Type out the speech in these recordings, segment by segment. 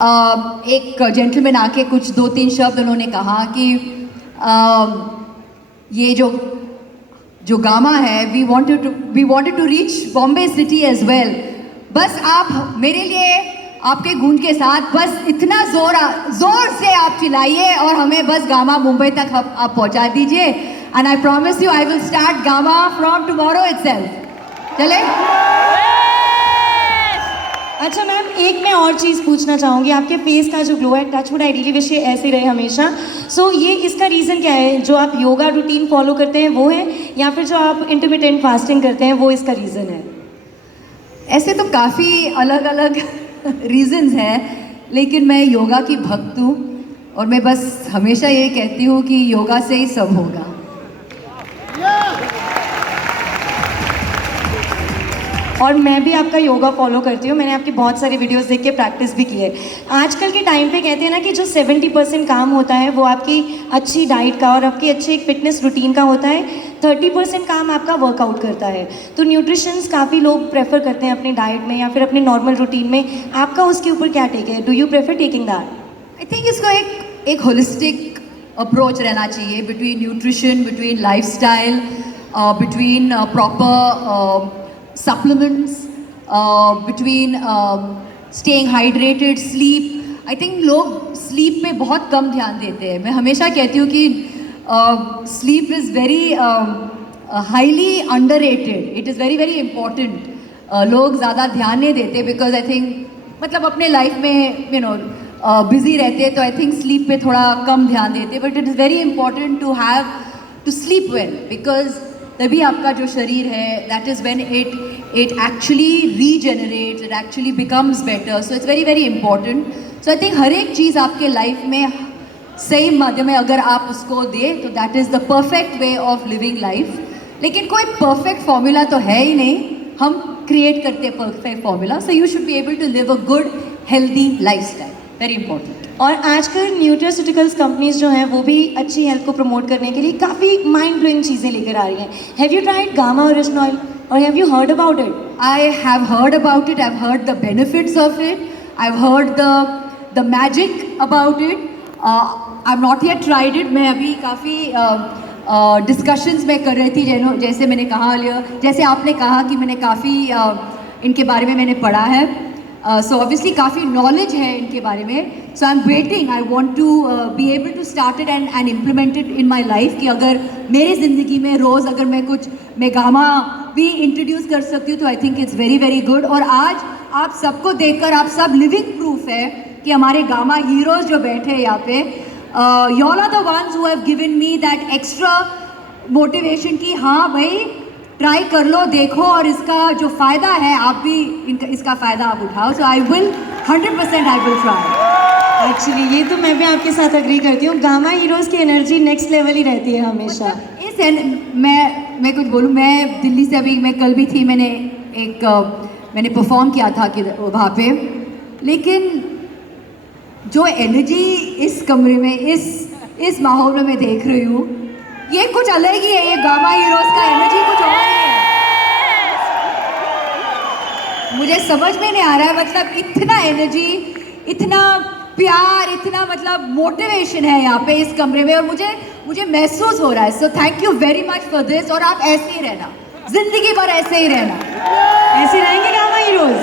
एक जेंटलमैन आके कुछ 2-3 शब्द उन्होंने कहा कि ये जो गामा है we wanted to reach Bombay city as well. बस आप मेरे लिए आपके गूंज के साथ बस इतना जोर से आप चिल्लाइए और हमें बस गामा मुंबई तक आप पहुंचा दीजिए। And I promise you I will start gamma from tomorrow itself. चले? अच्छा मैम, एक मैं और चीज़ पूछना चाहूँगी, आपके फेस का जो ग्लो है, टच वुड आइडियली विश ये ऐसे रहे हमेशा। सो ये इसका रीज़न क्या है? जो आप योगा रूटीन फॉलो करते हैं वो है, या फिर जो आप इंटरमिटेंट फास्टिंग करते हैं वो इसका रीज़न है? ऐसे तो काफ़ी अलग अलग रीजंस हैं, लेकिन मैं योगा की भक्त हूँ और मैं बस हमेशा ये कहती हूँ कि योगा से ही सब होगा। और मैं भी आपका योगा फॉलो करती हूँ, मैंने आपकी बहुत सारी वीडियोस देख के प्रैक्टिस भी की है। आजकल के टाइम पे कहते हैं ना कि जो 70% काम होता है वो आपकी अच्छी डाइट का और आपकी अच्छी एक फिटनेस रूटीन का होता है, 30% काम आपका वर्कआउट करता है। तो न्यूट्रिशंस काफ़ी लोग प्रेफर करते हैं अपनी डाइट में या फिर अपने नॉर्मल रूटीन में, आपका उसके ऊपर क्या टेक है? Do you prefer taking that? I think इसको एक होलिस्टिक अप्रोच रहना चाहिए between nutrition, between lifestyle, between proper supplements, between staying hydrated, sleep. I think लोग sleep पे बहुत कम ध्यान देते हैं। मैं हमेशा कहती हूँ कि sleep is very highly underrated. It is very very important. लोग ज़्यादा ध्यान नहीं देते because I think मतलब अपने लाइफ में busy रहते हैं, तो I think sleep पे थोड़ा कम ध्यान देते। But it is very important to sleep well, because तभी आपका जो शरीर है, that is when it actually regenerates, it actually becomes better. So it's very very important. So I think हर एक चीज़ आपके लाइफ में सही माध्यम में अगर आप उसको दे तो that is the perfect way of living life. लेकिन कोई perfect formula तो है ही नहीं, हम create करते हैं perfect formula. So you should be able to live a good healthy lifestyle. Very important. और आजकल न्यूट्रास्यूटिकल्स कंपनीज जो हैं वो भी अच्छी हेल्थ को प्रमोट करने के लिए काफ़ी माइंड ब्लोइंग चीज़ें लेकर आ रही हैं। Have you tried Gamma Origin oil और have you heard about it? I have heard about it. I've heard the benefits of it. I've heard the magic about it. I've not yet tried it. मैं अभी काफ़ी discussions में कर रही थी, जैसे मैंने कहा जैसे आपने कहा कि मैंने काफ़ी इनके बारे में मैंने पढ़ा है। So obviously काफ़ी नॉलेज है इनके बारे में। So I'm waiting. I want to be able to start it and implement it in my life, कि अगर मेरी ज़िंदगी में रोज़ अगर मैं गामा भी इंट्रोड्यूस कर सकती हूँ तो I think it's very very good. और आज आप सबको देखकर आप सब लिविंग प्रूफ है कि हमारे गामा हीरोज जो बैठे हैं यहाँ पे, y'all are the ones who have given me that extra motivation कि हाँ भाई ट्राई कर लो, देखो, और इसका जो फ़ायदा है आप भी इसका फ़ायदा आप उठाओ। So I will 100% I will try. Actually ये तो मैं भी आपके साथ अग्री करती हूँ, गामा हीरोज़ की एनर्जी नेक्स्ट लेवल ही रहती है हमेशा। मैं कुछ बोलूँ, मैं दिल्ली से अभी मैं कल भी थी, मैंने परफॉर्म किया था कि वहाँ पे, लेकिन जो एनर्जी इस कमरे में इस माहौल में मैं देख रही हूँ, ये कुछ अलग ही है। ये गामा हीरोज़ का एनर्जी कुछ और ही है। मुझे समझ में नहीं आ रहा है, मतलब इतना एनर्जी, इतना प्यार, इतना मतलब मोटिवेशन है यहाँ पे इस कमरे में, और मुझे महसूस हो रहा है। So thank you very much for this. और आप ऐसे ही रहना, जिंदगी भर ऐसे ही रहना, ऐसे रहेंगे gamma heroes.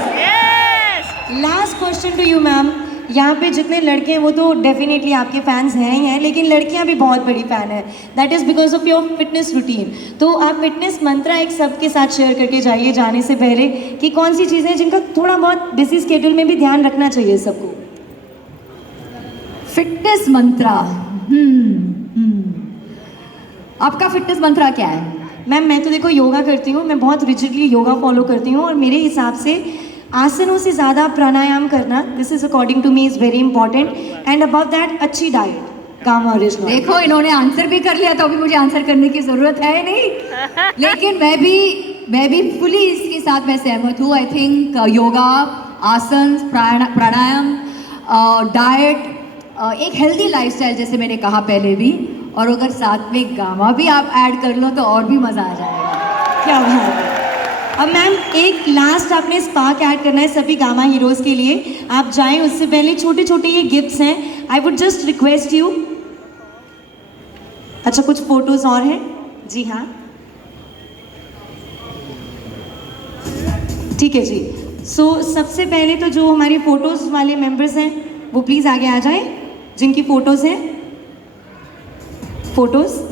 Last question to you ma'am, यहाँ पे जितने लड़के हैं वो तो डेफिनेटली आपके फैंस हैं ही हैं, लेकिन लड़कियाँ भी बहुत बड़ी फ़ैन है। That is because of your fitness routine. तो आप फिटनेस मंत्रा एक सबके साथ शेयर करके जाइए जाने से पहले, कि कौन सी चीज़ें हैं जिनका थोड़ा बहुत बिजी स्केड्यूल में भी ध्यान रखना चाहिए सबको। फिटनेस मंत्रा, आपका फिटनेस मंत्रा क्या है? मैम मैं तो देखो योगा करती हूँ, मैं बहुत रिजिडली योगा फॉलो करती हूँ, और मेरे हिसाब से आसनों से ज़्यादा प्राणायाम करना, this is according to me is very important, and about that अच्छी डाइट, गामा ओरिजिन। देखो इन्होंने आंसर भी कर लिया, तो अभी मुझे आंसर करने की ज़रूरत है नहीं। लेकिन मैं भी फुली इसके साथ मैं सहमत हूँ। आई थिंक योगा, आसन, प्राणायाम, डाइट, एक हेल्दी लाइफस्टाइल जैसे मैंने कहा पहले भी, और अगर साथ में गामा भी आप ऐड कर लो तो और भी मज़ा आ जाएगा। क्या बात है। अब मैम एक लास्ट आपने स्पार्क ऐड करना है सभी गामा हीरोज़ के लिए। आप जाएं उससे पहले छोटे छोटे ये गिफ्ट्स हैं, I would just request you. अच्छा, कुछ फोटोज़ और हैं? जी हाँ, ठीक है जी। सो सबसे पहले तो जो हमारे फ़ोटोज़ वाले मेंबर्स हैं वो प्लीज़ आगे आ जाएं, जिनकी फ़ोटोज़ हैं। फ़ोटोज़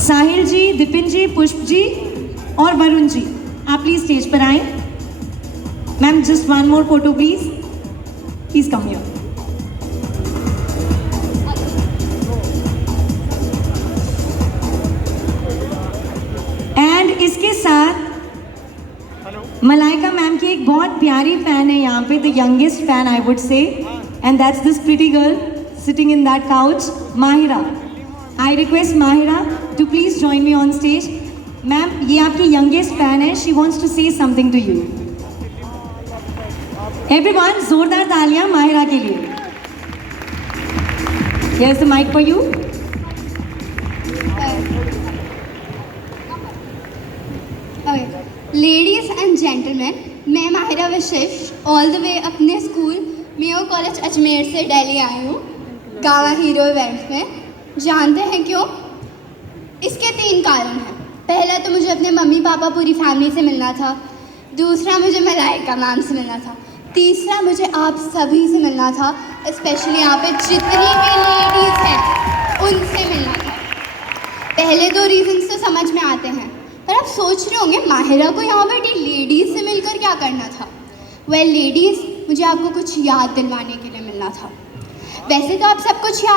साहिल जी, दिपिन जी, पुष्प जी और वरुण जी, आप प्लीज़ स्टेज पर आएं। Ma'am just one more photo please, please come here. And इसके साथ मलाइका मैम की एक बहुत प्यारी फैन है यहाँ पे, the youngest fan I would say, and that's this pretty girl sitting in that couch, Mahira. I request Mahira to please join me on stage. Ma'am ये आपकी यंगेस्ट फैन है, she wants to say something to you. Everyone जोरदार तालियां माहिरा के लिए। Here is the mic for you. Ladies and gentleman, मैं Mahira Vashishtha all the way अपने school Mayo college Ajmer से दिल्ली आई हूँ गावा हीरो इवेंट में। जानते हैं क्यों? इसके 3 कारण हैं। पहला तो मुझे अपने मम्मी पापा पूरी फैमिली से मिलना था, दूसरा मुझे मलाइका मैम से मिलना था, तीसरा मुझे आप सभी से मिलना था, स्पेशली यहाँ पे जितनी भी लेडीज़ हैं उनसे मिलना था। पहले 2 रीजंस तो समझ में आते हैं, पर आप सोच रहे होंगे माहिरा को यहाँ बैठी लेडीज़ से मिलकर क्या करना था? वेल लेडीज़, मुझे आपको कुछ याद दिलवाने के लिए मिलना था। वैसे तो आप सब कुछ याद